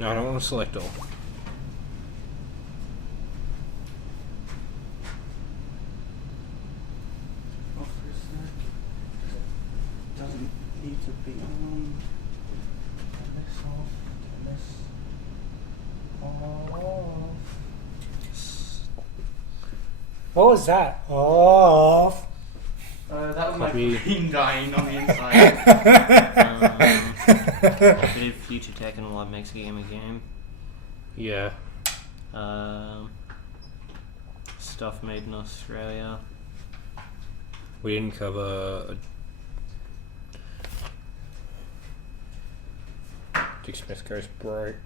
No, I don't want to select all. Doesn't need to be on. Turn this off. Turn this off. What was that? Off. That was my Copy. brain dying on the inside. A bit of future tech and what makes a game a game. Yeah. Stuff made in Australia. We didn't cover... Dick Smith goes broke.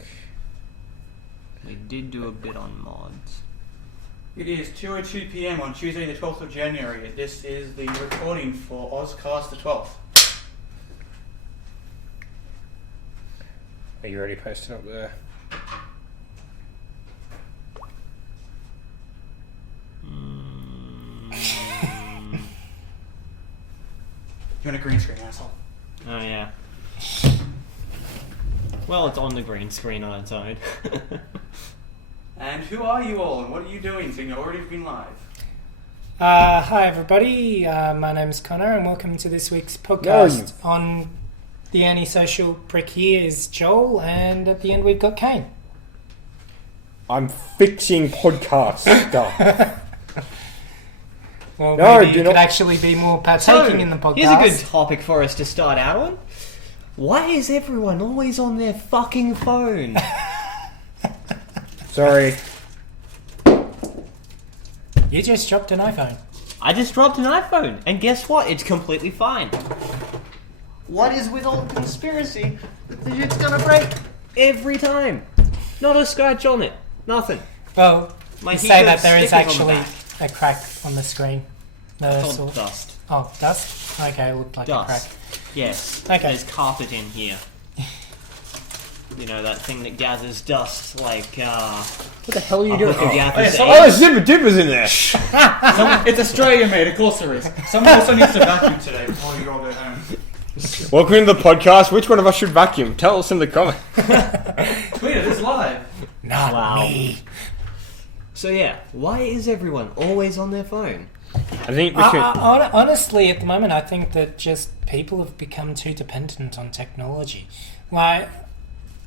We did do a bit on mods. It is 2:02 PM on Tuesday the 12th of January. This is the recording for OZcast the 12th. Are you already posted up there? You want a green screen, asshole? Oh yeah. Well, it's on the green screen on its own. And who are you all, and what are you doing, seeing you've already been live? Hi everybody, my name's Connah and welcome to this week's podcast. On the antisocial prick here is Joel, and at the end we've got Kayne. I'm fixing podcast stuff. Well, No, maybe do you not- could actually be more partaking in the podcast. Here's a good topic for us to start out on. Why is everyone always on their fucking phone? Sorry. You just dropped an iPhone. I just dropped an iPhone, and guess what? It's completely fine. What is with all conspiracy that the shit's gonna break every time? Not a scratch on it. Nothing. Well, My you heat say got that there is stickers on the actually a crack on the screen. No, It's all dust. Oh, dust? Okay, it looked like a crack. Dust. Yes. Okay. There's carpet in here. You know, that thing that gathers dust like, What the hell are you doing? gathers so- Oh, there's Zipper Dipper's in there! It's Australian made, of course there is. Someone also needs to vacuum today before you all go home. Welcome to the podcast. Which one of us should vacuum? Tell us in the comments. Tweet it, it's live. Not Wow. me. So yeah, why is everyone always on their phone? I think because... Honestly, at the moment, I think that just people have become too dependent on technology. Like,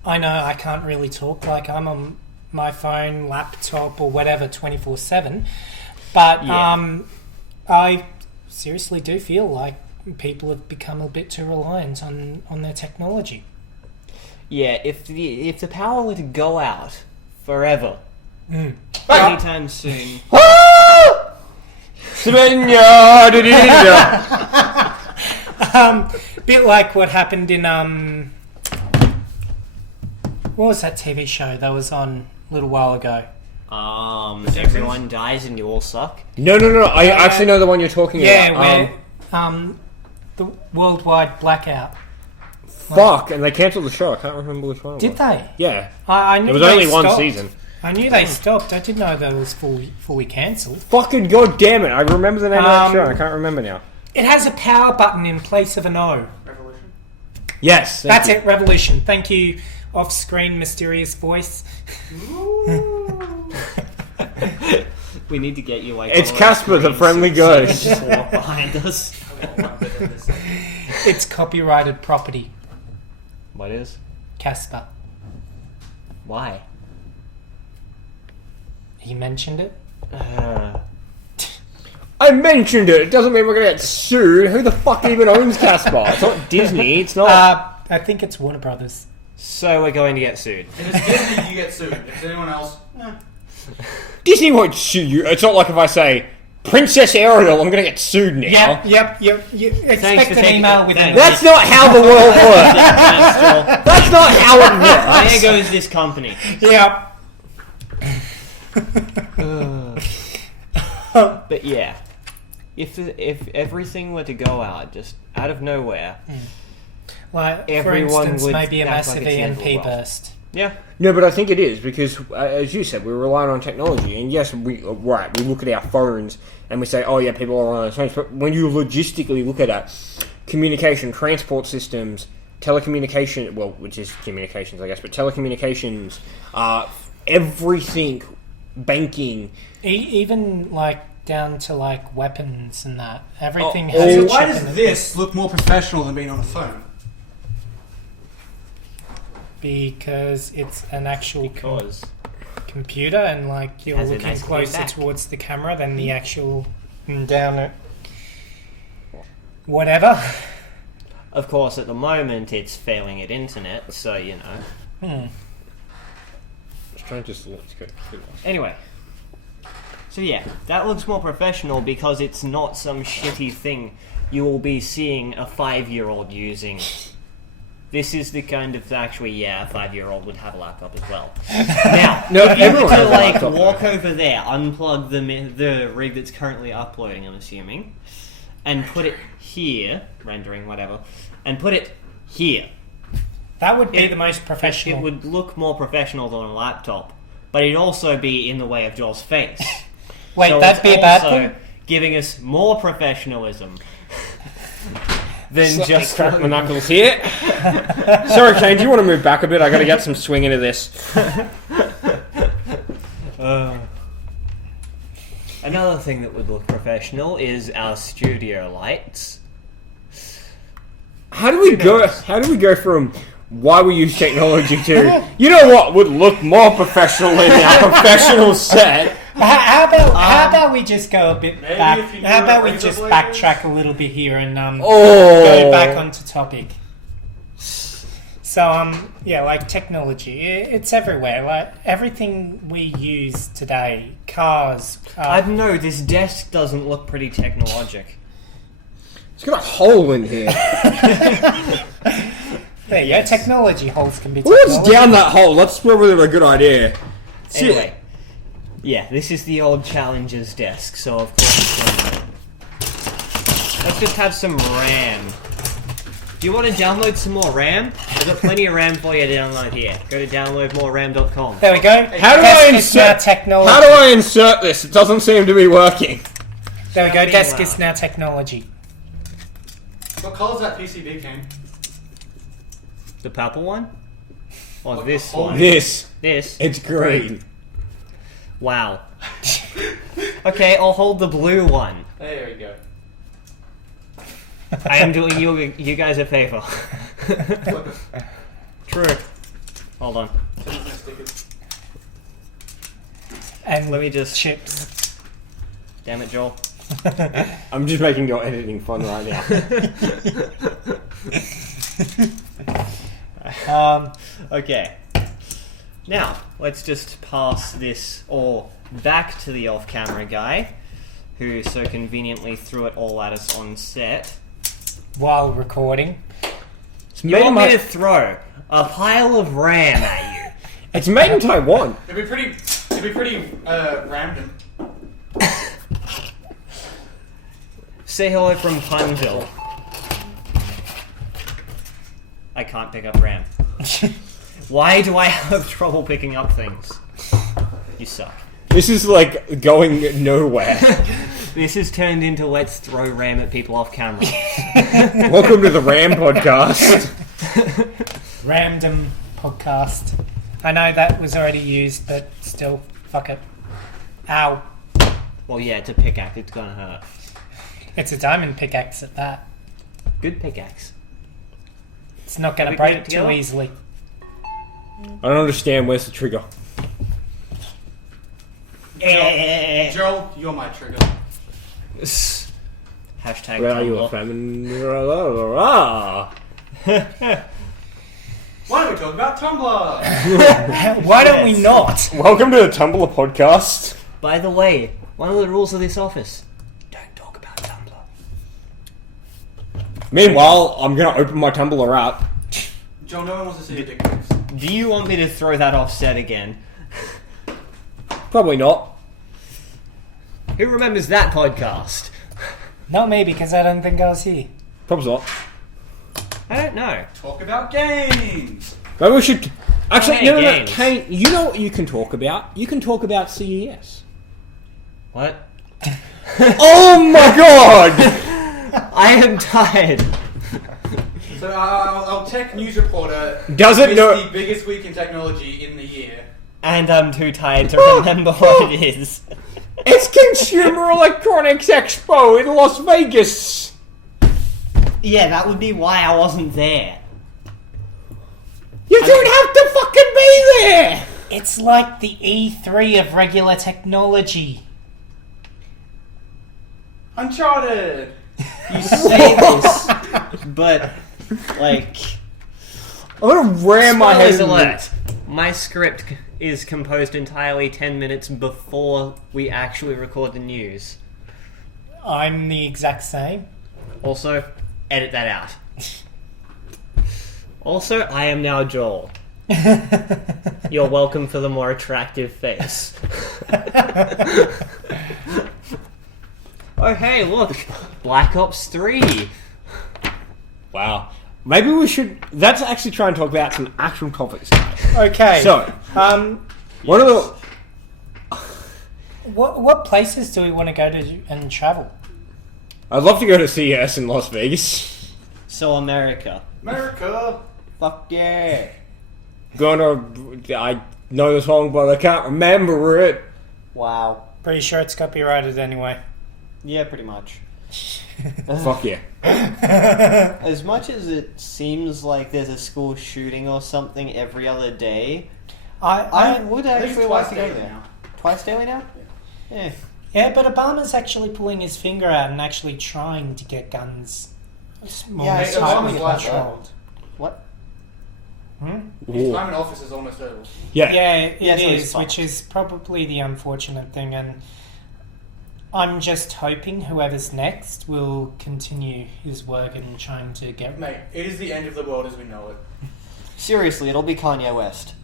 I know I can't really talk like I'm on my phone, laptop, or whatever 24/7, but Yeah. I seriously do feel like people have become a bit too reliant on their technology. Yeah, if the power were to go out forever, Mm. anytime soon, Bit like what happened in what was that TV show that was on a little while ago? everyone dies and you all suck. No. I actually know the one you're talking Yeah, about. where the worldwide blackout. Fuck, and they cancelled the show. I can't remember which one it Did was. they? Yeah. I knew It was they only one stopped. season. I knew they stopped. I didn't know that it was fully cancelled. Fucking goddamn it. I remember the name of that show. I can't remember now. It has a power button in place of an O. Revolution. Yes. That's it, Revolution. Thank you, off-screen mysterious voice. We need to get you like. It's one of those Casper, the green friendly suits so you ghost. can just walk behind us. It's copyrighted property. What is? Casper. Why? He mentioned it. I mentioned it. It doesn't mean we're going to get sued. Who the fuck even owns Casper? It's not Disney. It's not... I think it's Warner Brothers. So we're going to get sued. If it's Disney, you get sued. If it's anyone else, Disney won't sue you. It's not like if I say, Princess Ariel, I'm going to get sued now. Yep. You expect an taking- email with thanks. an That's not how the world works. That's not how it works. There goes this company. Yep. But yeah, if everything were to go out just out of nowhere, Like, for Everyone instance, would maybe a act like massive it's the end of the EMP world. burst. yeah, No, but I think it is because, as you said, we're relying on technology. And yes, we look at our phones and we say, oh yeah, people are on their phones. But when you logistically look at it, communication, transport systems, telecommunication, well, which is communications, I guess, but telecommunications, everything, banking. Even like down to like weapons and that. Everything Oh, has So a why chip does in it. this look more professional than being on a phone? Because it's an actual Because computer, and like you're Has a looking nice clean closer back. towards the camera than the actual down it. Whatever. of course at the moment it's failing at internet, so you know. Just trying to just let's go. Anyway. So yeah, that looks more professional because it's not some shitty thing you will be seeing a 5-year-old using. This is the kind of actually, yeah, a 5-year-old would have a laptop as well. Now, No, if you were everyone to has a like laptop, walk though. over there, unplug the rig that's currently uploading, I'm assuming, and put it here, rendering whatever, and put it here. That would be It- the most professional. It would look more professional than a laptop, but it'd also be in the way of Joel's face. Wait, So that'd it's be a bad also thing? giving us more professionalism than Just just crack my knuckles here. Sorry, Kane, do you want to move back a bit? I got to get some swing into this. Another thing that would look professional is our studio lights. How do we go from why we use technology to, you know what would look more professional in our professional set? How about we just go a bit maybe back? if you knew How about what we just razor blade backtrack a little bit here and go Oh, back onto topic? So yeah, like technology, it's everywhere. Like everything we use today, cars. I don't know, this desk doesn't look pretty technologic. it's got a hole in here. There you go. Technology holes can be. Let's technology. down that hole. That's probably a good idea. See- Anyway, yeah, this is the old Challenger's desk, so of course let's just have some RAM. Do you want to download some more RAM? I've got plenty of RAM for you to download here. Go to downloadmoreram.com. There we go. How do I Desk is now insert? technology? How do I insert this? It doesn't seem to be working. There we go. Being Desk loud. is now technology. What colour's that PCB, Kane? The purple one? Or What this the whole- one? This. This? It's green. Wow. Okay, I'll hold the blue one. There we go. I am doing you guys a favor. True. Hold on. And Let me just... chips. Damn it, Joel. I'm just making your editing fun right now. Okay. Now, let's just pass this all back to the off-camera guy, who so conveniently threw it all at us on set. While recording. It's You made, want in me to my, throw a pile of RAM at you? it's made in Taiwan. It'd be pretty random. Say hello from Punville. I can't pick up RAM. Why do I have trouble picking up things? You suck. This is like going nowhere. This has turned into let's throw RAM at people off camera. Welcome to the RAM podcast. Random podcast. I know that was already used, but still, fuck it. Ow. Well, yeah, it's a pickaxe. It's gonna hurt. It's a diamond pickaxe at that. Good pickaxe. It's not Have going to we break got it too together? easily. I don't understand. Where's the trigger? Joel, you're my trigger. Hashtag Where are you, a Tumblr. feminine? Why don't we talk about Tumblr? Why don't we Yes. not? Welcome to the Tumblr podcast. By the way, one of the rules of this office: don't talk about Tumblr. Meanwhile, I'm gonna open my Tumblr app. Joel, no one wants to see your dick pics. Do you want me to throw that off set again? Probably not. Who remembers that podcast? Not me, because I don't think I was here. Probably not. I don't know. Talk about games. Maybe we should. Actually, hey, no. games. Hey, you know what you can talk about? You can talk about CES. What? Oh my god! I am tired. So our tech news reporter Doesn't missed know- the biggest week in technology in the year. And I'm too tired to remember what it is. It's Consumer Electronics Expo in Las Vegas. Yeah, that would be why I wasn't there. You don't have to fucking be there. It's like the E3 of regular technology. Uncharted! You say this, but, like... I'm gonna ram my head Spoilers in alert. My script is composed entirely 10 minutes before we actually record the news. I'm the exact same. Also, edit that out. Also, I am now Joel. You're welcome for the more attractive face. Oh hey, look! Black Ops 3! Wow. Maybe we should... Let's actually try and talk about some actual topics. Okay. So, one of the... What places do we want to go to and travel? I'd love to go to CES in Las Vegas. So America. America! Fuck yeah! I know the song, but I can't remember it. Wow. Pretty sure it's copyrighted anyway. Yeah, pretty much. Fuck yeah. As much as it seems like there's a school shooting or something every other day, I would I think actually it's like twice to go daily there. now. Twice daily now? Yeah. Yeah, but Obama's actually pulling his finger out and actually trying to get guns more Yeah, it's tightly almost like that. controlled. What? His time in office is almost over. Yeah. Yeah, it Yeah, so he's is, fucked. which is probably the unfortunate thing, and I'm just hoping whoever's next will continue his work in trying to get... Mate, it is the end of the world as we know it. Seriously, it'll be Kanye West.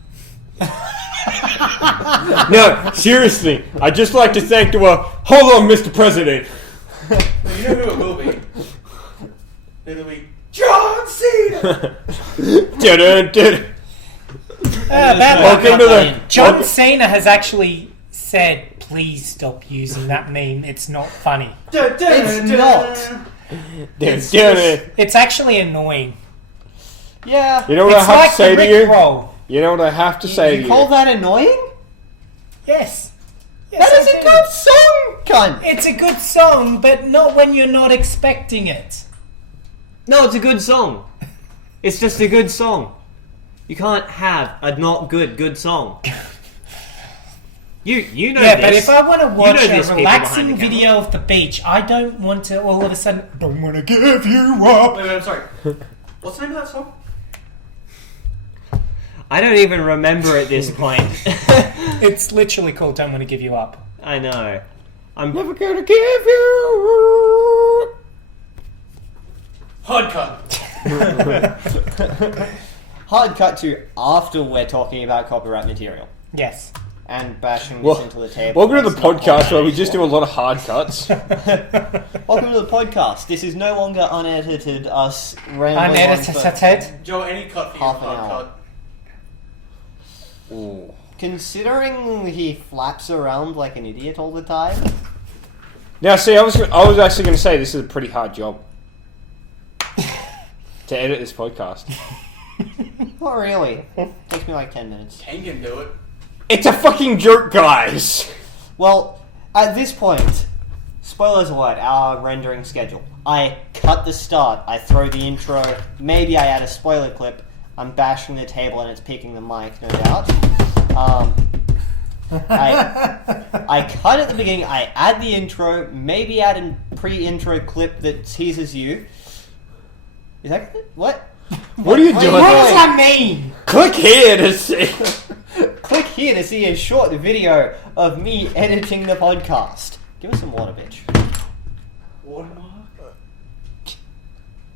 No, seriously. I'd just like to thank the world. Hold on, Mr. President. But you know who it will be? It'll be John Cena! Dun-dun-dun. Welcome to the- John Cena has actually said, please stop using that meme, it's not funny. It's not. Dun-dun-dun. It's actually annoying. Yeah. You know what It's I have like to say the to you? Rickroll. You know what I have to say to You you? call that annoying? Yes. Yes, That is I a do. good song, cunt! It's a good song, but not when you're not expecting it. No, it's a good song. It's just a good song. You can't have a not good song. You know Yeah, this. but if I want to watch know this, a people behind relaxing the camera. video of the beach, I don't want to all of a sudden, don't want to give you up. Wait, I'm sorry. What's the name of that song? I don't even remember at this point. It's literally called Don't Want to Give You Up. I know. I'm Never gonna give you. Hard cut. hard cut to after we're talking about copyright material Yes. and bashing this Well, into the table. welcome to the That's not podcast where we what just do a lot of hard cuts. Welcome to the podcast. This is no longer unedited us rambling on for Unedited. Joe, any cut for you? Half an Hard hour. cut. Ooh. Considering he flaps around like an idiot all the time. Now, see, I was actually going to say this is a pretty hard job to edit this podcast. Not really. Takes me like 10 minutes. Kayne can do it. It's a fucking joke, guys. Well, at this point, spoilers alert, our rendering schedule. I cut the start, I throw the intro, maybe I add a spoiler clip, I'm bashing the table and it's peaking the mic, no doubt. I cut at the beginning, I add the intro, maybe add a pre-intro clip that teases you. Is that good? What? What are you What doing? What does that mean? Click here to see. Click here to see a short video of me editing the podcast. Give us some water, bitch. Watermark?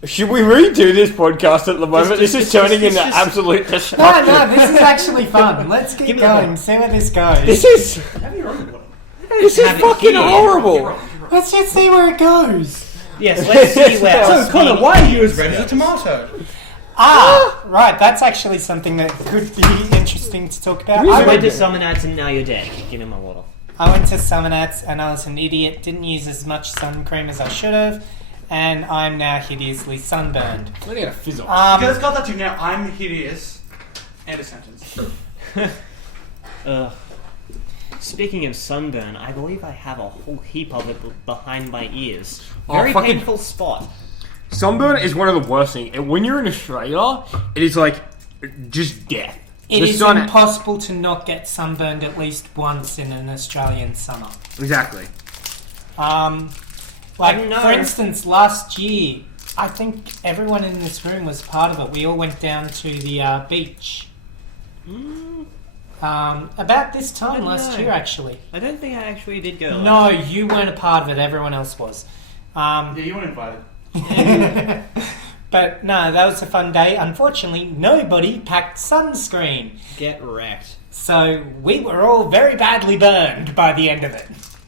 Should we redo this podcast at the moment? This is turning into absolute No, destruction. no, this is actually fun. Let's Give keep me going, one. see where this goes. This is Have your own watermark. this is Have it fucking here. horrible. Let's just see where it goes. Yes, let's see where. So, Connah, why are you as red as a tomato? Ah, right, that's actually something that could be interesting to talk about. I I went went, to Summernats and now you're dead. Give me my water. I went to Summernats and I was an idiot, didn't use as much sun cream as I should have, and I'm now hideously sunburned. I'm gonna get a fizzle. Because it's got that to now, I'm hideous. End of sentence. Speaking of sunburn, I believe I have a whole heap of it behind my ears. Oh, Very fucking- painful spot. Sunburn is one of the worst things. And when you're in Australia, it is like just death. It The is sun- impossible to not get sunburned at least once in an Australian summer. Exactly. Like, know. for instance, last year, I think everyone in this room was part of it. We all went down to the beach. About this time last know. year, actually. I don't think I actually did go. No, you weren't a part of it. Everyone else was. Yeah, you weren't invited. But no, that was a fun day. Unfortunately, nobody packed sunscreen. Get wrecked. So we were all very badly burned by the end of it.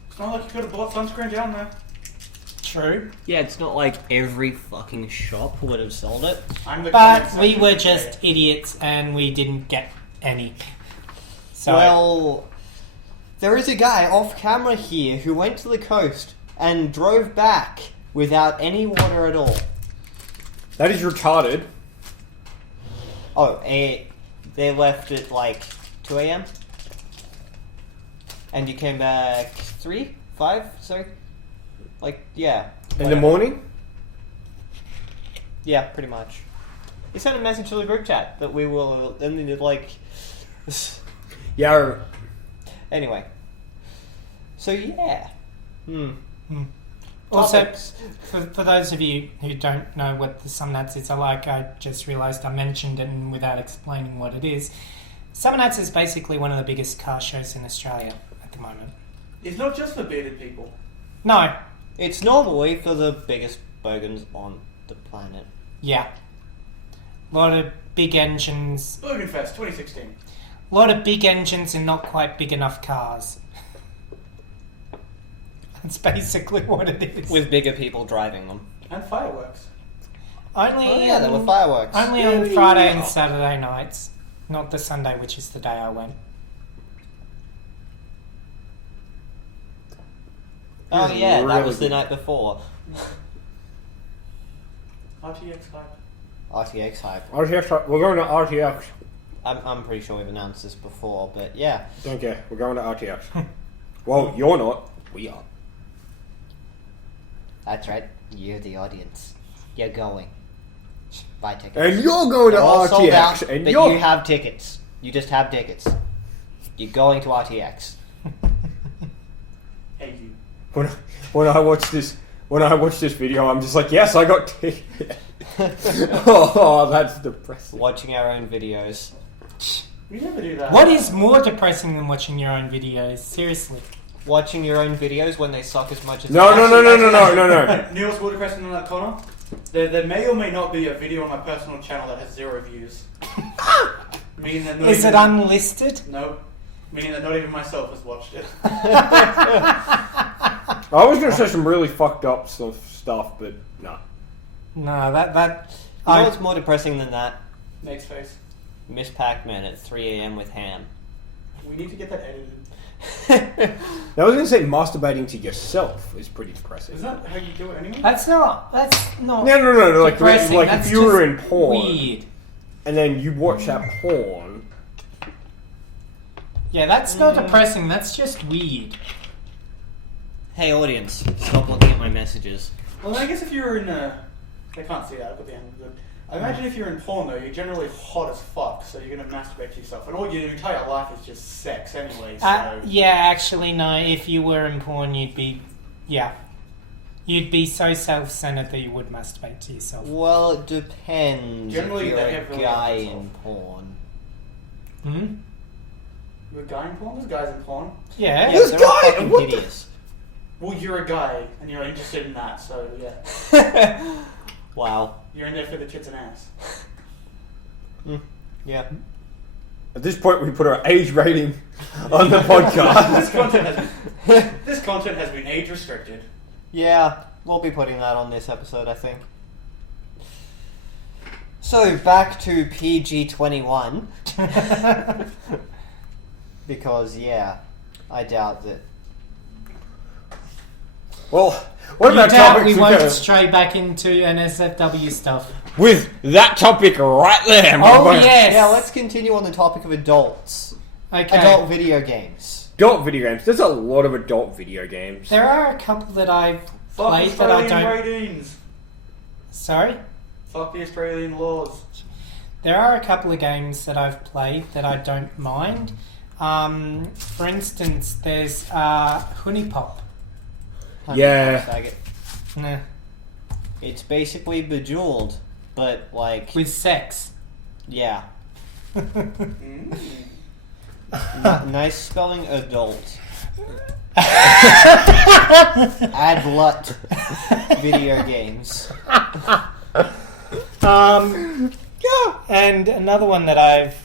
It's not like you could have bought sunscreen down there. True. Yeah, it's not like every fucking shop would have sold it. I'm the But comment we section were today. just idiots and we didn't get any. So Well, there is a guy off camera here who went to the coast and drove back without any water at all. That is retarded. Oh, they left at like 2 a.m. And you came back 3? 5? Sorry? Like, yeah. In the morning? Yeah, pretty much. He sent a message to the group chat that we will, and then it like... Yeah. Anyway. So, yeah. also, Topics. for those of you who don't know what the Sumnats is, I just realised I mentioned it and without explaining what it is. Sumnats is basically one of the biggest car shows in Australia at the moment. It's not just for bearded people. No, It's normally for the biggest bogans on the planet. yeah. A lot of big engines. Bergenfest 2016. A lot of big engines and not quite big enough cars. That's basically what it is. With bigger people driving them. And fireworks. Only, Oh yeah, there were fireworks. only on Friday and Saturday nights. Not the Sunday, which is the day I went. Oh yeah, that Really was the good. night before. RTX hype. RTX hype. RTX. We're going to RTX. I'm pretty sure we've announced this before, but yeah. Don't care. We're going to RTX. Well, you're not. We are. That's right. You're the audience. You're going. Buy tickets. And you're going to They're all sold out, RTX. And but you're. you have tickets. You just have tickets. You're going to RTX. Hey you. When I watch this video, I'm just like, yes, I got tickets. Oh, that's depressing. Watching our own videos. We never do that. What is more depressing than watching your own videos? Seriously. Watching your own videos when they suck as much as No. You know what's more depressing than that, Connor? There may or may not be a video on my personal channel that has 0 views. Meaning that not Is it even, unlisted? No. Meaning that not even myself has watched it. I was going to say some really fucked up stuff, but no. No, that You know what's more depressing than that? Nate's face. Miss Pac-Man at 3 a.m. with ham. We need to get that edited. Now, I was going to say masturbating to yourself is pretty depressing. Is that how you do it anyway? That's not. No. Like depressing. if That's you were just in porn weird. and then you watch that porn. Yeah, that's not depressing. That's just weird. Hey audience, stop looking at my messages. Well, I guess if you're in they can't see that, I've got the angle good. I imagine if you're in porn though, you're generally hot as fuck, so you're going to masturbate to yourself. And all your entire life is just sex anyway, so... Yeah, actually, no. If you were in porn, you'd be so self-centered that you would masturbate to yourself. Well, it depends Generally, if they you're have a really guy good in porn. Hmm? You're a guy in porn? There's guys in porn. Yeah. Yeah, they're all fucking what the- hideous. Well, you're a guy, and you're interested in that, so yeah. Wow. You're in there for the tits and ass. Yeah. At this point, we put our age rating on the podcast. This content has been age restricted. Yeah, we'll be putting that on this episode, I think. So, back to PG-21. Because, yeah, I doubt that. Well, what You about doubt topics we won't stray back into NSFW stuff. with that topic right there? Oh, boy. yes. Yeah, let's continue on the topic of adults. Okay. Adult video games. Adult video games. There's a lot of adult video games. There are a couple that I've Fuck played that I Australian don't... ratings. Sorry? Fuck the Australian laws. There are a couple of games that I've played that I don't mind. For instance, there's Honeypop. Yeah. Faggot. Nah. It's basically Bejeweled, but like, With sex. yeah. Mm. Nice spelling, adult. Adlut video games. And another one that I've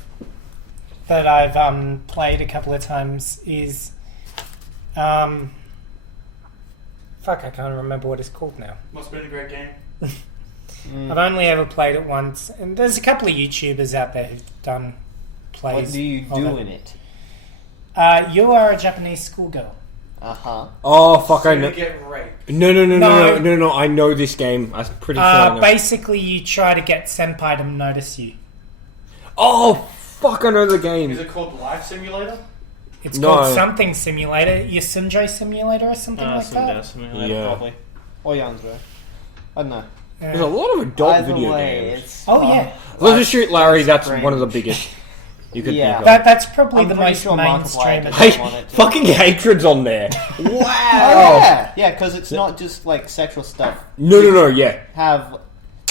played a couple of times is fuck, I can't remember what it's called now. Must have been a great game. I've only ever played it once, and there's a couple of YouTubers out there who've done plays. What do you of do it. in it? You are a Japanese schoolgirl. Uh-huh. Oh fuck! I So know. you get raped. No! I know this game. I'm pretty sure. I know. Basically, you try to get senpai to notice you. Oh fuck! I know the Is game. it called Life Simulator? It's No. called something simulator, Yasunjo simulator or something like that. Yeah. Probably. Or Yansro. I don't know. There's a lot of adult Either video way, games. it's... Oh yeah, Let's just shoot Larry. That's strange. one of the biggest you could Yeah. think of. that's probably I'm the pretty most sure mainstream. Markiplier of did. it. Hey, want it to- fucking hatred's on there. Oh, Wow. yeah! Yeah, because it's not just like sexual stuff. No. Yeah. Have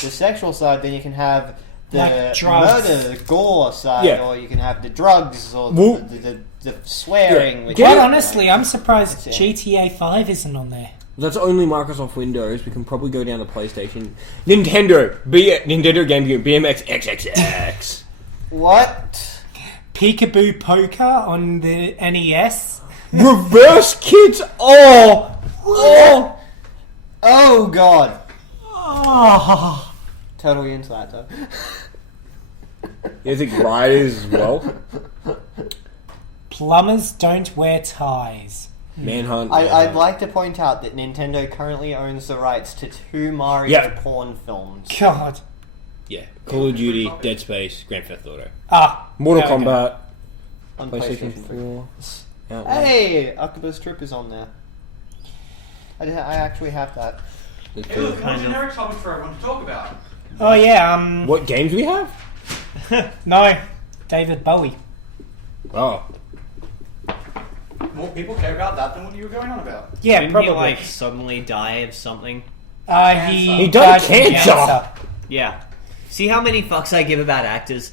the sexual side, then you can have the Like drugs. murder, the gore side, Yeah. or you can have the drugs, or Well- the swearing. Yeah. Which Get Quite it? honestly, I'm surprised That's it. GTA 5 isn't on there. That's only Microsoft Windows. We can probably go down to PlayStation. Nintendo. Nintendo GameCube. BMX XXX. What? Peekaboo Poker on the NES. Reverse kids. Oh. Oh god! Oh. Totally into that though. You think Riders as well? Plumbers don't wear ties. Manhunt. I'd like to point out that Nintendo currently owns the rights to 2 Mario Yeah. porn films. God. Yeah. Call of Duty, Dead Space, Grand Theft Auto, there Mortal we go. Kombat, On PlayStation PlayStation 4. Outlast. Hey! Octopus Trip is on there. I actually have that. That's Hey, cool. look, what generic topic for everyone to talk about? Oh yeah, What games we have? no, David Bowie. Oh. More people care about that than what you were going on about. Yeah, Didn't probably. he like suddenly die of something? He He died died of from cancer. Yeah. See how many fucks I give about actors?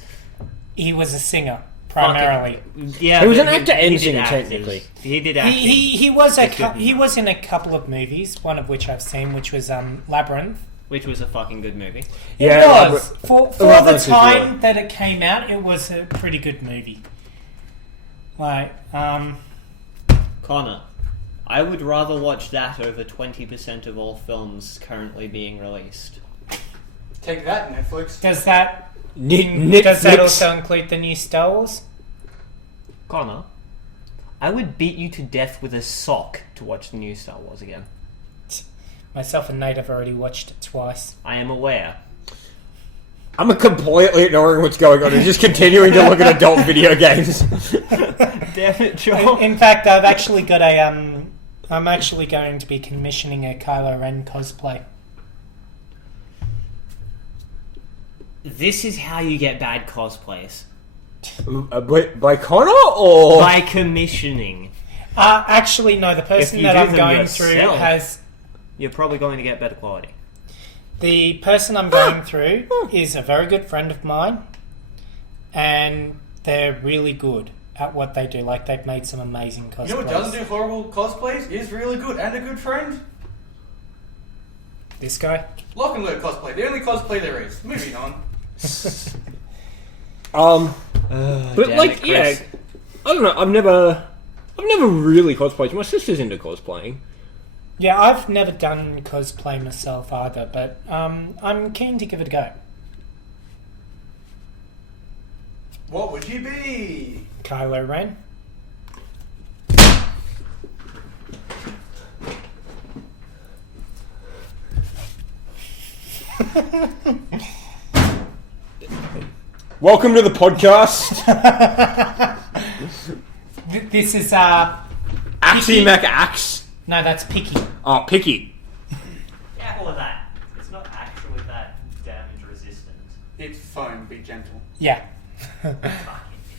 He was a singer primarily. Yeah. He was but an actor and did singer, actors. technically. He did acting. He was he was in a couple of movies, one of which I've seen, which was Labyrinth. Which was a fucking good movie. It was for the Labyrinth is time good. that it came out. It was a pretty good movie. Like, Connah. I would rather watch that over 20% of all films currently being released. Take that, Netflix. does that Netflix. does that also include the new Star Wars? Connah, I would beat you to death with a sock to watch the new Star Wars again. Myself and Nate have already watched it twice. I am aware. I'm completely ignoring what's going on and just continuing to look at adult video games. Damn it, Joel. In fact, I've actually got a I'm actually going to be commissioning a Kylo Ren cosplay. This is how you get bad cosplays. By Connah or By commissioning. Actually, no. The person you that do I'm them going through yourself- has You're probably going to get better quality. the person I'm going through is a very good friend of mine, and they're really good at what they do. Like they've made some amazing cosplays. You know what doesn't do horrible cosplays? Is really good and a good friend? This guy. Lock and load cosplay. The only cosplay there is. Moving on. but Damn like it, yeah, Chris. I don't know. I've never really cosplayed. My sister's into cosplaying. Yeah, I've never done cosplay myself either, but I'm keen to give it a go. What would you be? Kylo Ren. Welcome to the podcast. This is Axie Mac Axe. no, that's Picky. Oh, Picky. Yeah, all of that. It's not actually that damage resistant. It's foam, be gentle. Yeah. Fucking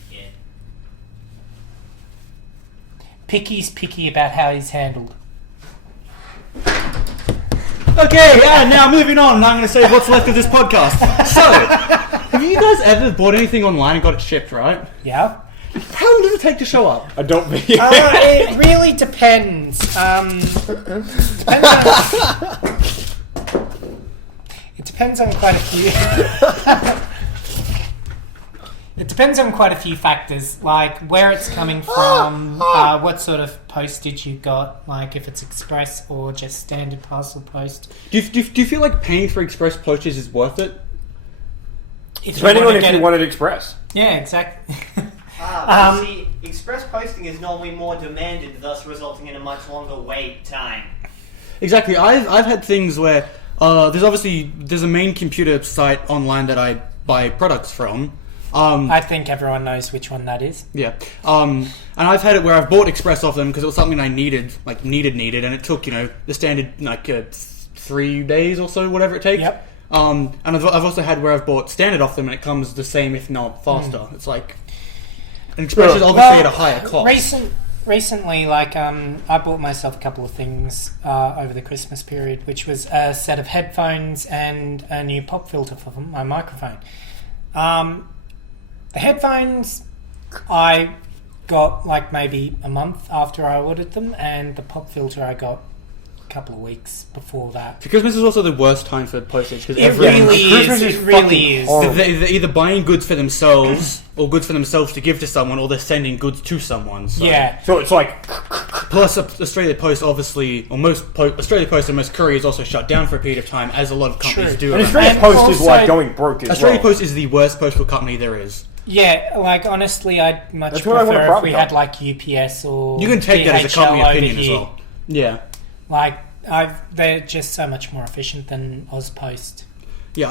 shit. Picky's picky about how he's handled. Okay, now moving on, and I'm going to say what's left of this podcast. So, have you guys ever bought anything online and got it shipped, right? Yeah. How long does it take to show up? I don't think. It really depends. It depends on quite a few. It depends on quite a few factors, like where it's coming from, what sort of postage you got, like if it's express or just standard parcel post. Do you feel like paying for express postage is worth it? Depending on if you want it express. Yeah, exactly. See, express posting is normally more demanded, thus resulting in a much longer wait time. Exactly. I've had things where there's a main computer site online that I buy products from. I think everyone knows which one that is. Yeah. And I've had it where I've bought express off them because it was something I needed, and it took, the standard, 3 days or so, whatever it takes. Yep. And I've also had where I've bought standard off them and it comes the same, if not faster. It's like... And express is obviously at a higher cost. Recently, I bought myself a couple of things over the Christmas period, which was a set of headphones and a new pop filter for my microphone. The headphones I got maybe a month after I ordered them, and the pop filter I got a couple of weeks before that. So Christmas is also the worst time for postage because It really is. They're either buying goods for themselves or goods for themselves to give to someone, or they're sending goods to someone. So. Yeah. So it's like... Plus, Australia Post obviously, or Australia Post and most couriers also shut down for a period of time, as a lot of companies do. And Australia And Post is also- going broke as Australia well. Post is the worst postal company there is. Yeah, honestly, I'd much That's what I want to prefer if we brag had UPS or You can take that as a DHL company over opinion as here. well. Yeah. They're just so much more efficient than AusPost. Yeah,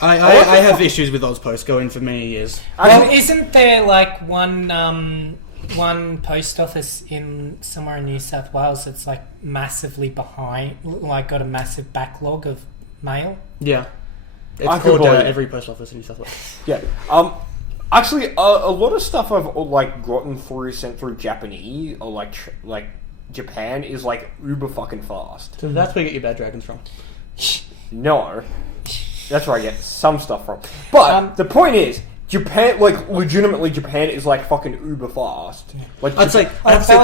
I have issues with OzPost going for many years. Well, isn't there one post office in somewhere in New South Wales that's massively behind, got a massive backlog of mail? Yeah. It's I could called believe it. every post office in New South Wales. Yeah. Actually, a lot of stuff I've gotten sent through Japanese or Japan is uber fucking fast. So that's where you get your bad dragons from. No, that's where I get some stuff from. But the point is, Japan, legitimately, Japan is fucking uber fast. I'd say There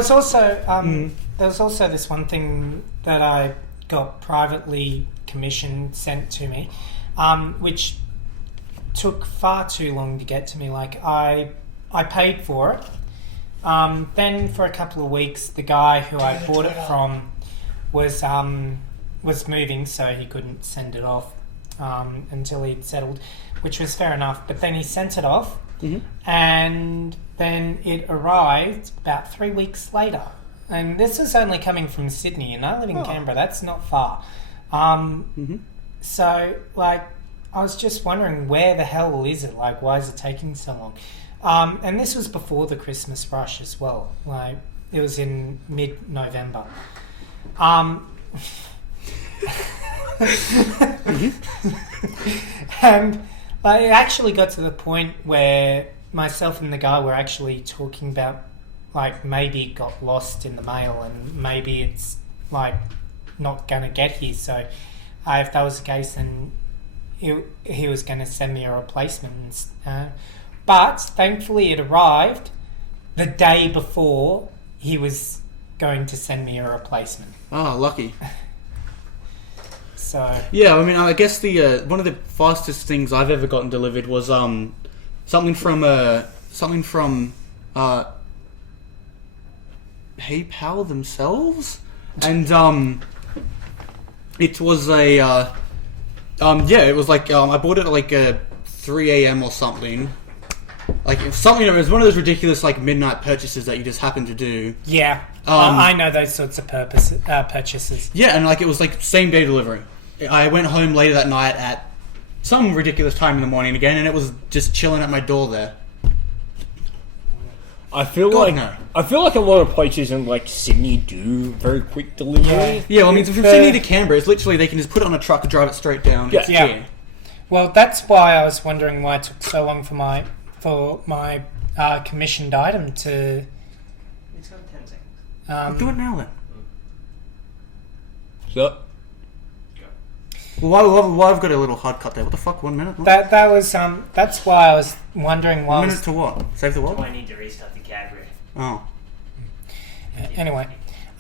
was also this one thing that I got privately commissioned sent to me, which took far too long to get to me. I paid for it. Then for a couple of weeks, the guy who I bought it from was moving, so he couldn't send it off until he'd settled, which was fair enough. But then he sent it off, and then it arrived about 3 weeks later. And this is only coming from Sydney, and I live in Canberra. That's not far. So, I was just wondering, where the hell is it? Why is it taking so long? And this was before the Christmas rush as well. It was in mid-November. And it actually got to the point where myself and the guy were actually talking about, maybe it got lost in the mail and maybe it's, not going to get here. So if that was the case, then he was going to send me a replacement. But thankfully it arrived the day before he was going to send me a replacement. Oh, lucky. So yeah, I guess the one of the fastest things I've ever gotten delivered was something from PayPal themselves, and it was a it was I bought it at 3 a.m. or something. It was one of those ridiculous midnight purchases that you just happen to do. yeah, I know those sorts of purchases. Yeah, and it was same day delivery. I went home later that night at some ridiculous time in the morning again, and it was just chilling at my door there. I feel God, like no. a lot of places in like Sydney do very quick delivery. Yeah, well, I mean, from Sydney to Canberra, it's literally they can just put it on a truck and drive it straight down. Yeah. It's Yeah. here. Well, that's why I was wondering why it took so long for my commissioned item to. It's got 10 seconds. Do it now then. So, Well, why I've got a little hard cut there? What the fuck? 1 minute? That was that's why I was wondering why. 1 minute to what? Save the Oh, world? I need to restart the Cadbury. Oh. Anyway,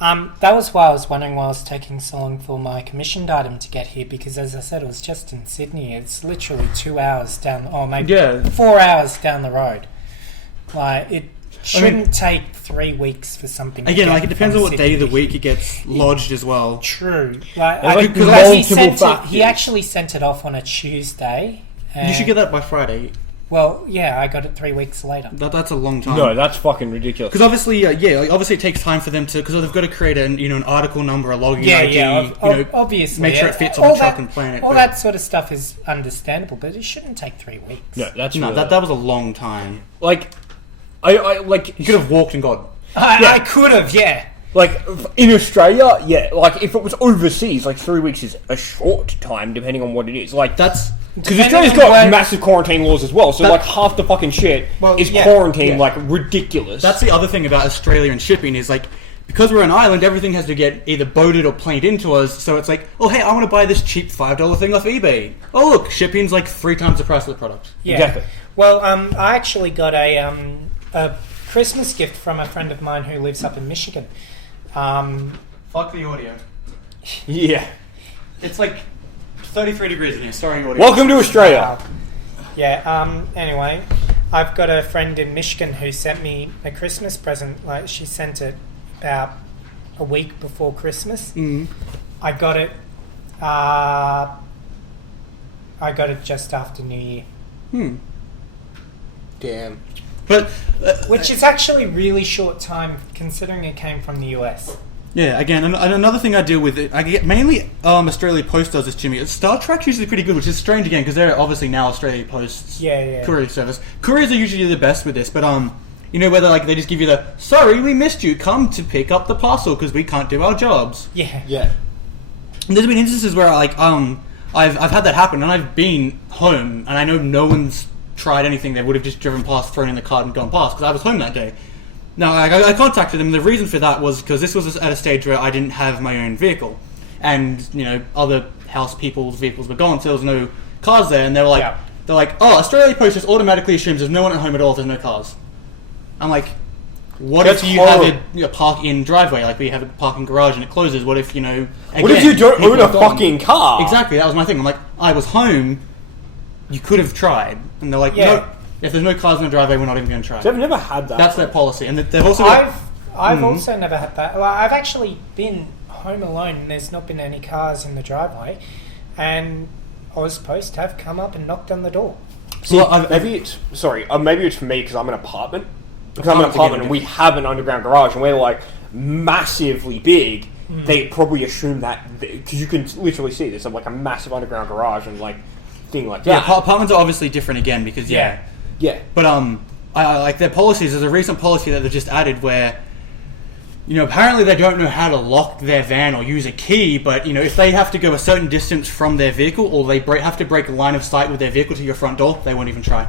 that was why I was wondering why it was taking so long for my commissioned item to get here, because as I said, it was just in Sydney. It's literally 2 hours down, or maybe 4 hours down the road. Like, it shouldn't take 3 weeks for something to Again, get like, it depends from on what day of the Sydney. week it gets lodged as well. True. Like, There's, like, because multiple he factors. actually sent it off on a Tuesday. You should get that by Friday. Well, yeah, I got it 3 weeks later. That's a long time. no, that's fucking ridiculous. Because obviously, obviously it takes time for them to, because they've got to create an article number, a login ID, obviously. make sure it fits all on the truck that- and plan it. All but- that sort of stuff is understandable, but it shouldn't take 3 weeks. No, that's No, really, that was a long time. like, I like You could have walked and got. I could have, yeah. like in Australia, yeah. Like if it was overseas, like 3 weeks is a short time, depending on what it is. Like That's because Depending Australia's on got where- massive quarantine laws as well. So That- like half the fucking shit is yeah, quarantine, yeah. like ridiculous. That's the other thing about Australia and shipping is like, because we're an island, everything has to get either boated or planed into us. So it's like, oh hey, I want to buy this cheap $5 thing off eBay. Oh look, shipping's like 3 times the price of the product. Yeah. Exactly. Well, I actually got a Christmas gift from a friend of mine who lives up in Michigan. Fuck the audio. yeah. It's like 33 degrees in here. Sorry, audio. Welcome to Australia. Anyway, I've got a friend in Michigan who sent me a Christmas present. Like, she sent it about a week before Christmas. Mm. I got it just after New Year. Damn. But Which is actually really short time considering it came from the US. yeah, again, and another thing I deal with, I get mainly Australia Post does this, Jimmy. Star Trek's usually pretty good, which is strange again because they're obviously now Australia Post's Yeah. courier service. Couriers are usually the best with this, but you know whether like they just give you the sorry we missed you, come to pick up the parcel because we can't do our jobs. Yeah. Yeah. And there's been instances where like I've had that happen, and I've been home, and I know no one's tried anything. They would have just driven past, thrown in the cart, and gone past because I was home that day. Now, I contacted them. The reason for that was because this was at a stage where I didn't have my own vehicle. And, other house people's vehicles were gone, so there was no cars there. And they were like, oh, Australia Post just automatically assumes there's no one at home at all if there's no cars. I'm like, what That's if you horrible. have a park-in driveway, like we have a parking garage and it closes? What if, again, What if you don't people own a have gone? fucking car? Exactly, that was my thing. I'm like, I was home, you could have tried. And they're like, Yeah. no, if there's no cars in the driveway, we're not even going to try. I've never had that. That's their policy. And they've also got... I've also never had that. Well, I've actually been home alone and there's not been any cars in the driveway, and OzPost have come up and knocked on the door. See, Well, maybe it's for me because I'm an apartment. Because I'm an Apartments are apartment getting and we have an underground garage and we're like massively big. They probably assume that because you can literally see this. I'm like a massive underground garage and like thing like Yeah, that. apartments are obviously different again because Yeah. Yeah. But I like their policies. There's a recent policy that they've just added where, apparently they don't know how to lock their van or use a key. But if they have to go a certain distance from their vehicle or they have to break a line of sight with their vehicle to your front door, they won't even try.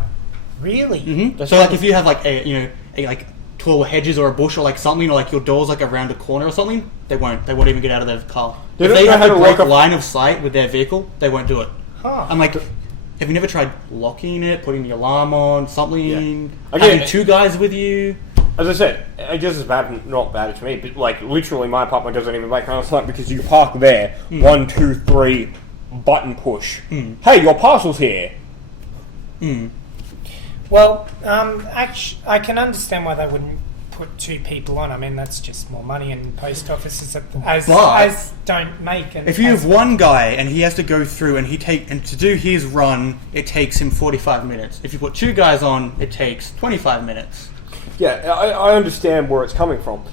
Really? Mm-hmm. So like if you have like a like tall hedges or a bush or like something, or like your door's like around a corner or something, they won't even get out of their car. They If don't they know have how to to break lock a a- line of sight with their vehicle, they won't do it. Huh. I'm like, have you never tried locking it, putting the alarm on, something? Yeah. Having Again, 2 guys with you? As I said, I guess it's bad, not bad to me, but like literally my apartment doesn't even make kind of sight because you park there, 1, 2, 3, button push. Hey, your parcel's here. Well, actually, I can understand why they wouldn't put 2 people on. I mean, that's just more money, and post offices as don't make. And If you have one guy and he has to go through and to do his run, it takes him 45 minutes. If you put 2 guys on, it takes 25 minutes. Yeah, I understand where it's coming from.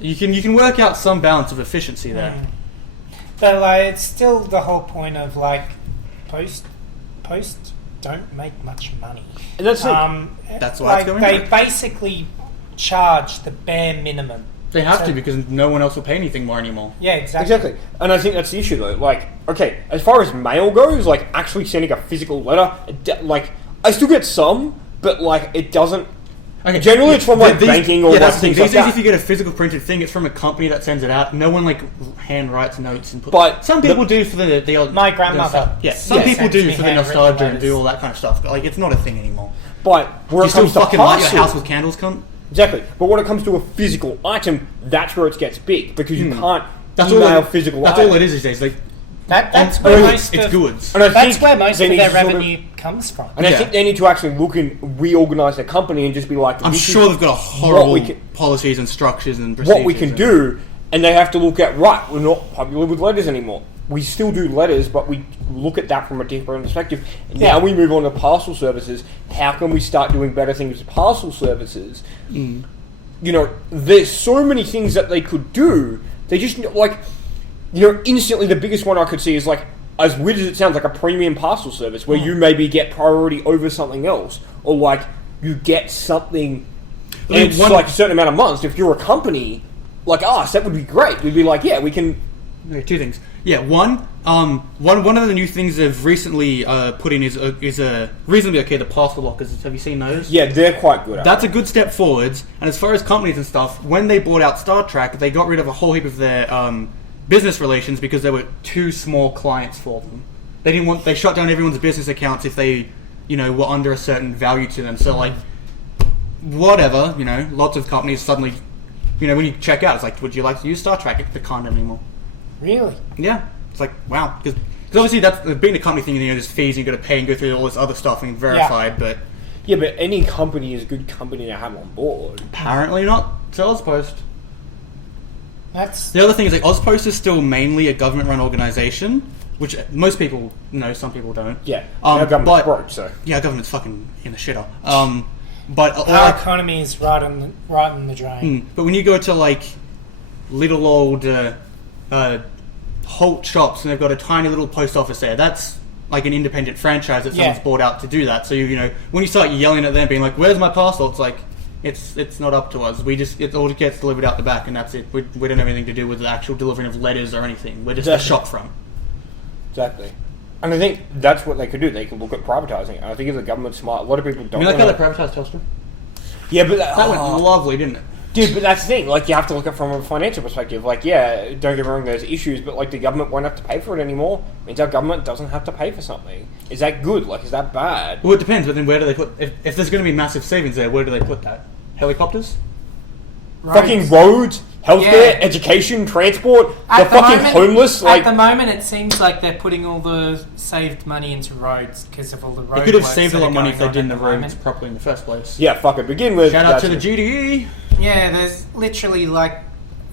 You can work out some balance of efficiency there. But like, it's still the whole point of like post don't make much money. And that's it. That's why it's going they down. basically charge the bare minimum. They have So- to because no one else will pay anything more anymore. Yeah, exactly. Exactly. And I think that's the issue, though. Like, okay, as far as mail goes, like, actually sending a physical letter, like, I still get some, but, like, it doesn't... Okay, Generally, it's from, like, these- banking or, yeah, like, that's the thing. things like These days, that. if you get a physical printed thing, it's from a company that sends it out. No one, like, hand writes notes and But some people do for the old... My grandmother Yeah, some people sends do me for the handwritten nostalgia and letters. do all that kind of stuff. But, like, it's not a thing anymore. But where You it still comes to fucking light your parcel... house with candles, cunt? Exactly. But when it comes to a physical item, that's where it gets big, because you can't That's email all. physical That's items. all it is these days. Like, That's on where Earth, most it's of goods. And I that's think where most they of need their to sort of- revenue comes from. And I Yeah. think they need to actually look and reorganise their company and just be like... I'm this sure is they've got what horrible we can- policies and structures and procedures. what we can and- do, and they have to look at, right, we're not popular with letters anymore. We still do letters, but we look at that from a different perspective. And now we move on to parcel services. How can we start doing better things with parcel services? You know, there's so many things that they could do. They just, like, you know, instantly the biggest one I could see is, like, as weird as it sounds, like a premium parcel service where you maybe get priority over something else. Or, like, you get something... I mean, And it's like a certain amount of months. If you're a company like us, that would be great. We'd be like, yeah, we can. Okay, two things. Yeah, one of the new things they've recently put in is reasonably okay. The parcel lockers. Have you seen those? Yeah, they're quite good. That's a good step forwards. And as far as companies and stuff, when they bought out Star Trek, they got rid of a whole heap of their business relations because there were too small clients for them. They didn't want. They shut down everyone's business accounts if they, you know, were under a certain value to them. So like, whatever, you know, lots of companies suddenly, you know, when you check out, it's like, would you like to use Star Trek? They can't anymore. Really? Yeah, it's like, wow, because obviously that's being a company thing. You know, there's fees and you got to pay and go through all this other stuff and verified, but Yeah, but any company is a good company to have on board. apparently not. So Ozpost. That's The other thing is like Ozpost is still mainly a government-run organization, which most people know, some people don't. Yeah, Um, our government's but- broke, so. Yeah, government's fucking in the shitter. But our like, economy is right in the drain. but when you go to like little old Holt shops and they've got a tiny little post office there, that's like an independent franchise that someone's Yeah. bought out to do that. So you know, when you start yelling at them, being like, "Where's my parcel?" It's like, it's not up to us. It all gets delivered out the back, and that's it. We don't have anything to do with the actual delivering of letters or anything. We're just a Exactly. shop front. Exactly. And I think that's what they could do. They could look at privatising. And I think if the government's smart, a lot of people I don't. mean, like how wanna- they privatised Telstra. Yeah, but That went lovely, didn't it? dude, but that's the thing. Like, you have to look at it from a financial perspective. Like, yeah, don't get me wrong, there's issues, but like the government won't have to pay for it anymore. It means our government doesn't have to pay for something. Is that good? Like, is that bad? Well, it depends. But then where do they put? If there's going to be massive savings there, where do they put that? Helicopters? Fucking roads, healthcare, Yeah. education, transport, At the the fucking moment- homeless. Like, At the moment, it seems like they're putting all the saved money into roads because of all the road They could have works saved a that lot are of money going if they on did at the the roads moment. properly in the first place. yeah, fuck it. Begin with. Shout out that's to the it. GDE. Yeah, there's literally like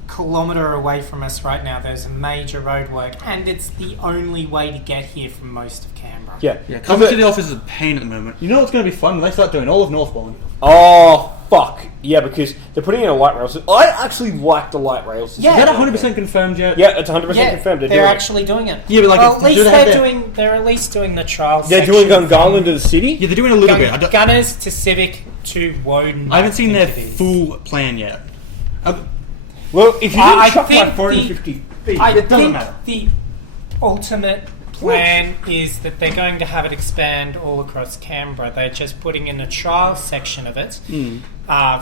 a kilometre away from us right now. There's a major roadwork, and it's the only way to get here from most of Canberra. Yeah. Yeah, coming to the office is a pain at the moment. You know what's going to be fun when they start doing all of Northbourne. Oh, fuck. Yeah, because they're putting in a light rail system. I actually like the light rail system. Yeah. Is that 100% confirmed yet? Yeah, it's 100% Yeah, confirmed. they're doing it. actually doing it. Yeah, but like, well, at least do they have they're their- doing. They're at least doing the trial. They're doing section Gungahlin to the city? Yeah, they're doing a little bit. I, from Gunners to Civic to Woden. I haven't seen their think it is. full plan yet. Well, if you I didn't chuck my think 450 feet, I It doesn't think matter. the ultimate plan is that they're going to have it expand all across Canberra. They're just putting in a trial section of it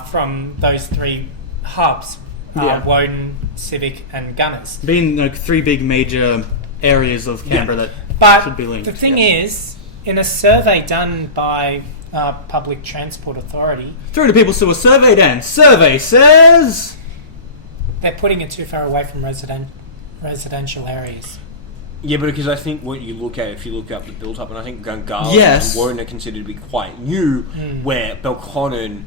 from those three hubs: Yeah. Woden, Civic, and Gunners. Being like three big major areas of Canberra that But should be linked. the thing yeah. is, in a survey done by Public Transport Authority, Through to people, so a survey then. Survey says... they're putting it too far away from residential areas. Yeah, but because I think what you look at, if you look up the built up, and I think Gungahlin Yes. and Woden are considered to be quite new, where Belconnen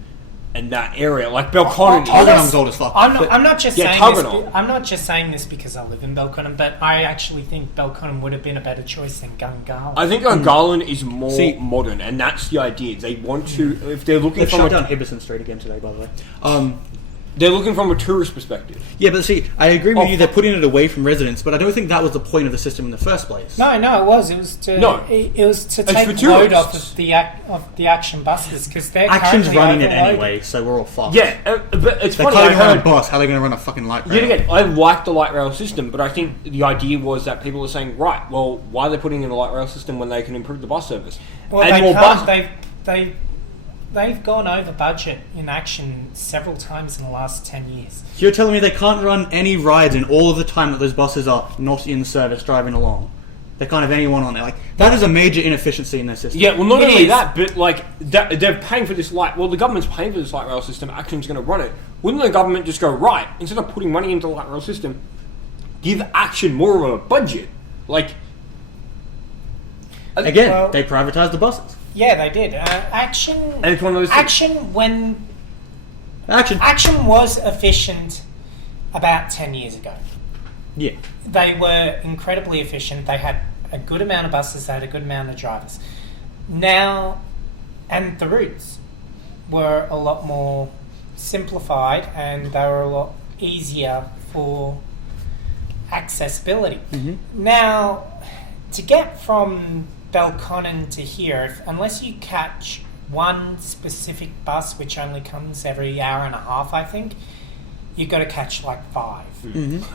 and that area, like Belconnen, Tuggeranong's old as fuck. I'm not just Yeah, saying this. Tuggeranong. I'm not just saying this because I live in Belconnen, but I actually think Belconnen would have been a better choice than Gungahlin. I think Gungahlin is more See- modern, and that's the idea. They want to, if they're looking They've for shut down Hibberson Street again today, by the way. They're looking from a tourist perspective. Yeah, but see, I agree with you. They're putting it away from residents, but I don't think that was the point of the system in the first place. No, it was. It was to. No. It was to It's take for load off tourists. of the Action buses because they're Action's currently running it overloaded. anyway, so we're all fucked. Yeah, but it's They funny. can't I even run a heard, bus. How are they going to run a fucking light rail? yet again, I like the light rail system, but I think the idea was that people are saying, right, well, why are they putting in a light rail system when they can improve the bus service? Well, And they more can't. bus- They've gone over budget in Action several times in the last 10 years. You're telling me they can't run any rides in all of the time that those buses are not in service driving along? They can't have anyone on there. Like, that is a major inefficiency in their system. Yeah, well, not It only is. that, but like they're paying for this light. Well, the government's paying for this light rail system. Action's going to run it. Wouldn't the government just go, right, instead of putting money into the light rail system, give Action more of a budget? Like, Again, Well- they privatized the buses. Yeah, they did. Action. and it's one of those things. Action was efficient about 10 years ago. Yeah. They were incredibly efficient. They had a good amount of buses. They had a good amount of drivers. Now, and the routes were a lot more simplified and they were a lot easier for accessibility. Now, to get from Belconnen to here, unless you catch one specific bus, which only comes every hour and a half, I think, you've got to catch like 5.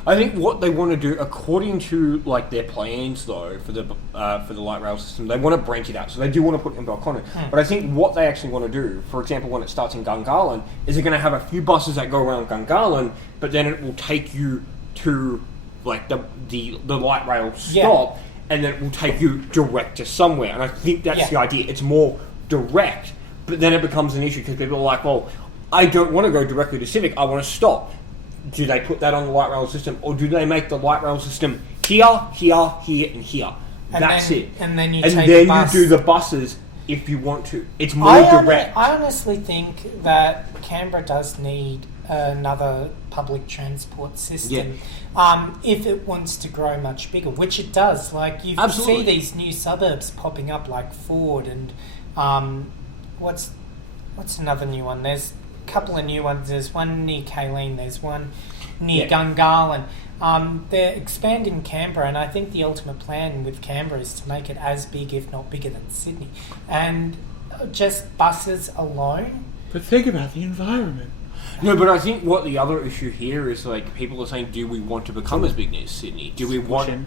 I think what they want to do, according to like their plans, though, for the light rail system, they want to branch it out. So they do want to put in Belconnen. But I think what they actually want to do, for example, when it starts in Gungahlin, is they're going to have a few buses that go around Gungahlin, but then it will take you to like the light rail stop, and then it will take you direct to somewhere. And I think that's the idea. It's more direct, but then it becomes an issue because people are like, well, I don't want to go directly to Civic, I want to stop. Do they put that on the light rail system, or do they make the light rail system here, here, here, and here? And That's then- it. and then you and take then a bus. you do the buses if you want to. It's more direct. I honestly think that Canberra does need another public transport system if it wants to grow much bigger, which it does. Like you Absolutely. see these new suburbs popping up, like Ford and what's another new one? There's a couple of new ones. There's one near Kayne. There's one near Gungahlin. They're expanding Canberra, and I think the ultimate plan with Canberra is to make it as big, if not bigger, than Sydney. And just buses alone. But think about the environment. No, but I think what the other issue here is like people are saying, do we want to become as big as Sydney? Do we want?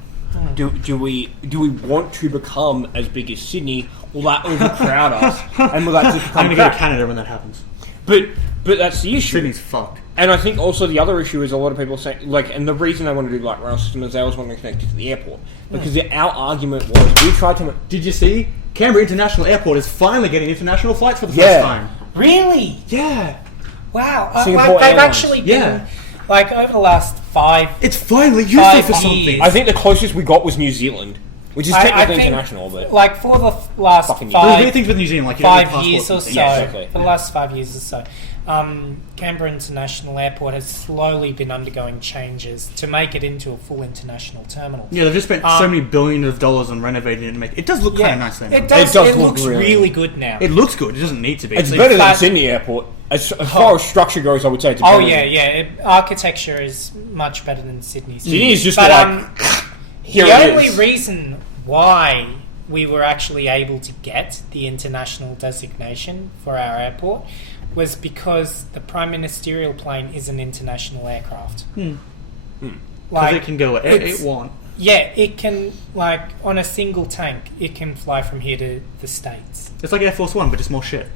Do we want to become as big as Sydney? Will that overcrowd us? And will that just I'm become going to go to crap? Canada when that happens. But that's the issue. Sydney's fucked. And I think also the other issue is a lot of people say, like, and the reason they want to do light rail system is they always want to connect it to the airport. Because our argument was, we tried to... Did you see? Canberra International Airport is finally getting international flights for the first time. Really? Yeah. Wow. Singapore They've Airlines. actually been, Yeah. like, over the last 5... It's finally useful 5 for something. years. I think the closest we got was New Zealand, which is I technically think, international, but... like, for the last Fucking There's many 5 things with New Zealand, like you don't need 5 years or passports so, and Yeah, exactly. for the last 5 years or so, Canberra International Airport has slowly been undergoing changes to make it into a full international terminal. Yeah, they've just spent so many billions of dollars on renovating it to make it. It does look kind of nice then. It does. It does It look looks really- really good now. It looks good. It doesn't need to be. It's like- better than fact- Sydney Airport. As far as structure goes, I would say it's Oh better yeah, than- architecture is much better than Sydney's. Sydney is just But like... here the it only is. reason why we were actually able to get the international designation for our airport was because the prime ministerial plane is an international aircraft. Because Like, it can go at it's- 8-1. Yeah, it can, like, on a single tank, it can fly from here to the States. It's like Air Force One, but just more shit.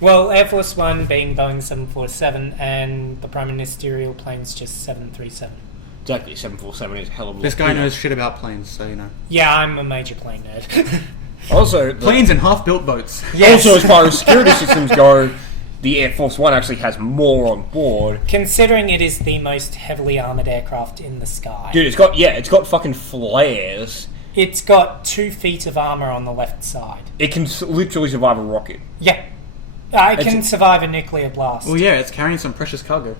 Well, Air Force One being Boeing 747 and the prime ministerial plane's just 737. Exactly, 747 is a hell of a lot. This guy knows shit about planes, so you know. Yeah, I'm a major plane nerd. Also, Planes and half-built boats. Yes. also, as far as security systems go, the Air Force One actually has more on board. Considering it is the most heavily armoured aircraft in the sky. Dude, it's got fucking flares. It's got 2 feet of armour on the left side. It can literally survive a rocket. Yeah. It can survive a nuclear blast. Well, yeah, it's carrying some precious cargo.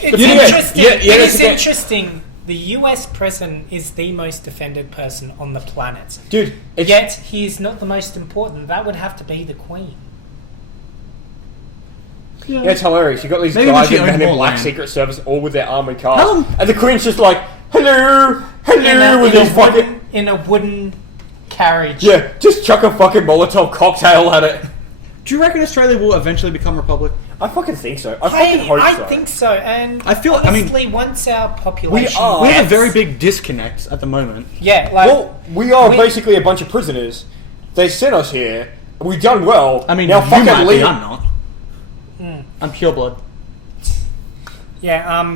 It's Yeah, interesting. yeah, It that's is okay. interesting. The US president is the most defended person on the planet. Dude, it's... Yet he is not the most important. That would have to be the Queen. Yeah, it's hilarious. You got these Maybe we guys should in own Men in more Black land. Secret Service, all with their armored cars, Tell 'em- and the Queen's just like, hello, with these fucking in a wooden carriage. yeah, just chuck a fucking Molotov cocktail at it. Do you reckon Australia will eventually become a republic? I fucking think so. I fucking hope I so. think so, and I feel- honestly, once our population, We are. We have a gets- very big disconnect at the moment. yeah, like Well, we are we- basically a bunch of prisoners. They sent us here. We've done well. I mean, now you fucking might leave. be, I'm not. I'm pure blood. yeah.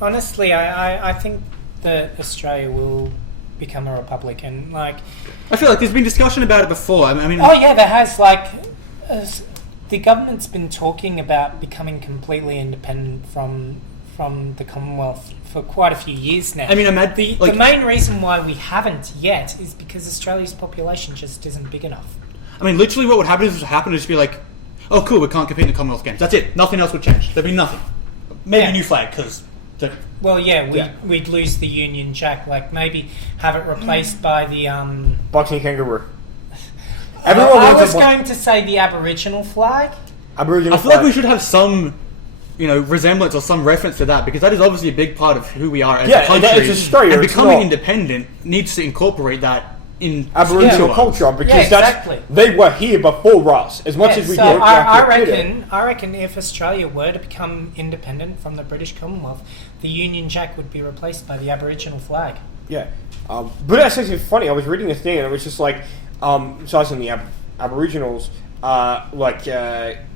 Honestly, I think that Australia will become a republic, and like, I feel like there's been discussion about it before. I mean, oh yeah, there has like. The government's been talking about becoming completely independent from the Commonwealth for quite a few years now. I mean, the main reason why we haven't yet is because Australia's population just isn't big enough. I mean, literally, what would happen is just be like, oh, cool, we can't compete in the Commonwealth Games. That's it. Nothing else would change. There'd be nothing. Maybe Yeah. a new flag because. Well, yeah, we'd lose the Union Jack. Like maybe have it replaced by the Boxing kangaroo. I wants was a going to say the Aboriginal flag. Aboriginal. I feel like we should have some, resemblance or some reference to that because that is obviously a big part of who we are as Yeah, a country. it's Australia, And it's becoming not- independent needs to incorporate that in Aboriginal into us. culture because Yeah, exactly. they were here before us. As much Yeah, as we so don't I like to admit it. reckon if Australia were to become independent from the British Commonwealth, the Union Jack would be replaced by the Aboriginal flag. Yeah, but that's actually funny. I was reading a thing and it was just like, besides the Aboriginals,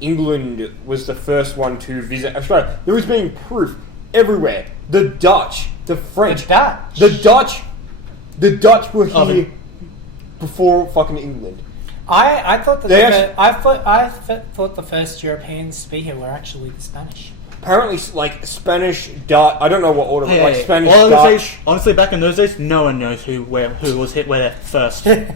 England was the first one to visit Australia. There was being proof everywhere. The Dutch, the French, the Dutch were here before fucking England. I thought that They I thought the first Europeans to be here were actually the Spanish. Apparently, like Spanish, Dutch. I don't know what order, but like Spanish, All I would say is, Dutch. honestly, back in those days, no one knows who was hit where first. They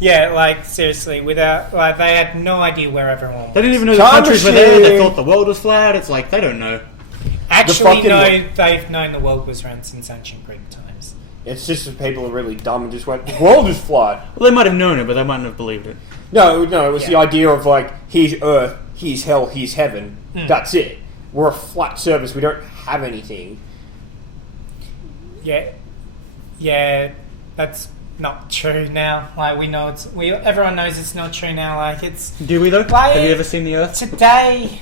Yeah, like seriously, without they had no idea where everyone was. didn't even know the Time countries were there. They machine. thought the world was flat. It's like they don't know. Actually, fucking no, they've known the world was round since ancient Greek times. It's just that people are really dumb and just went, the world is flat. Well, they might have known it, but they mightn't have believed it. No, it was the Yeah. idea of like, here's Earth, here's hell, here's heaven. That's it. We're a flat surface. We don't have anything. Yeah, that's not true now. Like everyone knows it's not true now. Like it's Do we though? Why- Have you ever seen the Earth? today.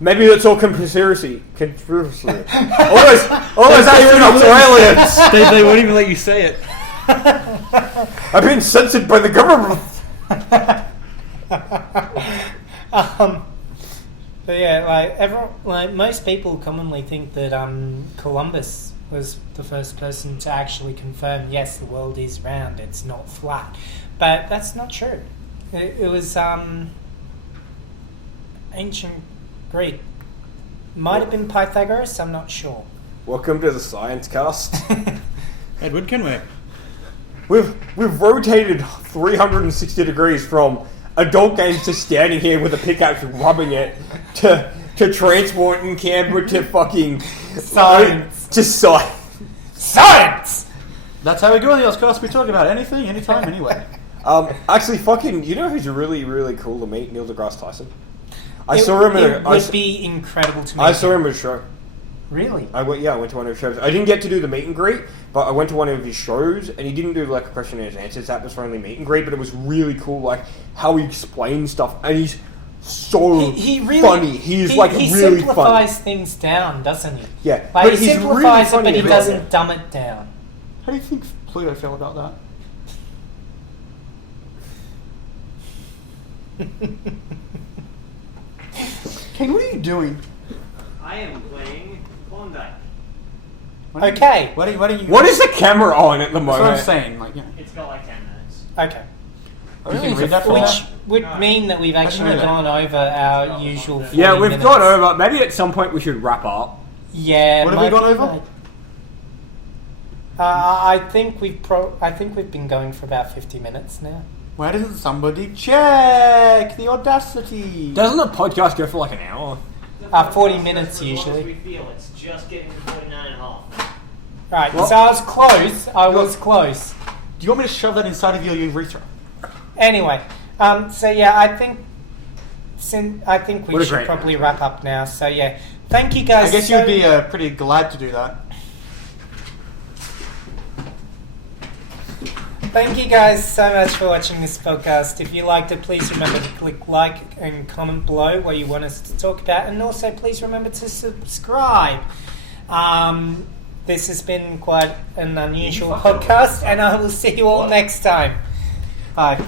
Maybe that's all conspiracy. All those Asian Australians. They won't even let you say it. I've been censored by the government. But yeah, most people commonly think that Columbus was the first person to actually confirm, yes, the world is round, it's not flat. But that's not true. It was ancient Greek. Might have been Pythagoras, I'm not sure. Welcome to the Science Cast. Edward Kenway. We've rotated 360 degrees from adult games to standing here with a pickaxe rubbing it to transporting Canberra to fucking Science. to science. Science! That's how we go on the OZcast. We talk about anything, anytime, anyway. Actually, fucking, you know who's really, really cool to meet? Neil deGrasse Tyson. I It saw him would be incredible to meet I saw him at a show. Really? I went to one of his shows. I didn't get to do the meet and greet, but I went to one of his shows, and he didn't do like a question and answers. That was for only meet and greet, but it was really cool, like how he explains stuff, and he's so He really funny. He's he really simplifies funny. things down, doesn't he? Yeah, Like but he he's simplifies really it, funny but he about doesn't it. dumb it down. How do you think Pluto feel about that? Kayne, what are you doing? I am playing Klondike. Okay. What are you? What is the camera on at the That's what I'm moment? saying. Like, yeah. It's got like 10 minutes. Okay. You can read that for Which us? would mean that we've actually gone over our usual 40 Yeah, we've minutes. gone over. Maybe at some point we should wrap up. Yeah. What have we might gone be over? like- I think we've been going for about 50 minutes now. Why doesn't somebody check the audacity? Doesn't the podcast go for like an hour? 40 minutes As long usually. as we feel it's just getting to 49 and a half. Right, Well- so I was close. I was close. Do you want me to shove that inside of your urethra? Anyway, so yeah, I think I think we What a should great- probably wrap up now. So yeah, thank you guys. I guess so- you'd be pretty glad to do that. Thank you guys so much for watching this podcast. If you liked it, please remember to click like and comment below what you want us to talk about, and also please remember to subscribe. This has been quite an unusual podcast, and I will see you all next time. Bye.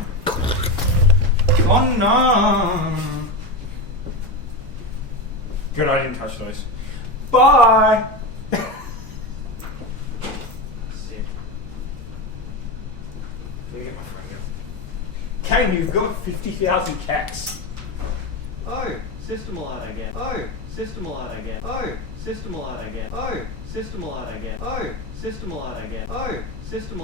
Connah. Good, I didn't touch those. Bye! Kayne, you've got 50,000 cats. Oh, system alert again. Oh, system alert again. Oh, system alert again. Oh, system alert again. Oh, system alert again. Oh, system alert.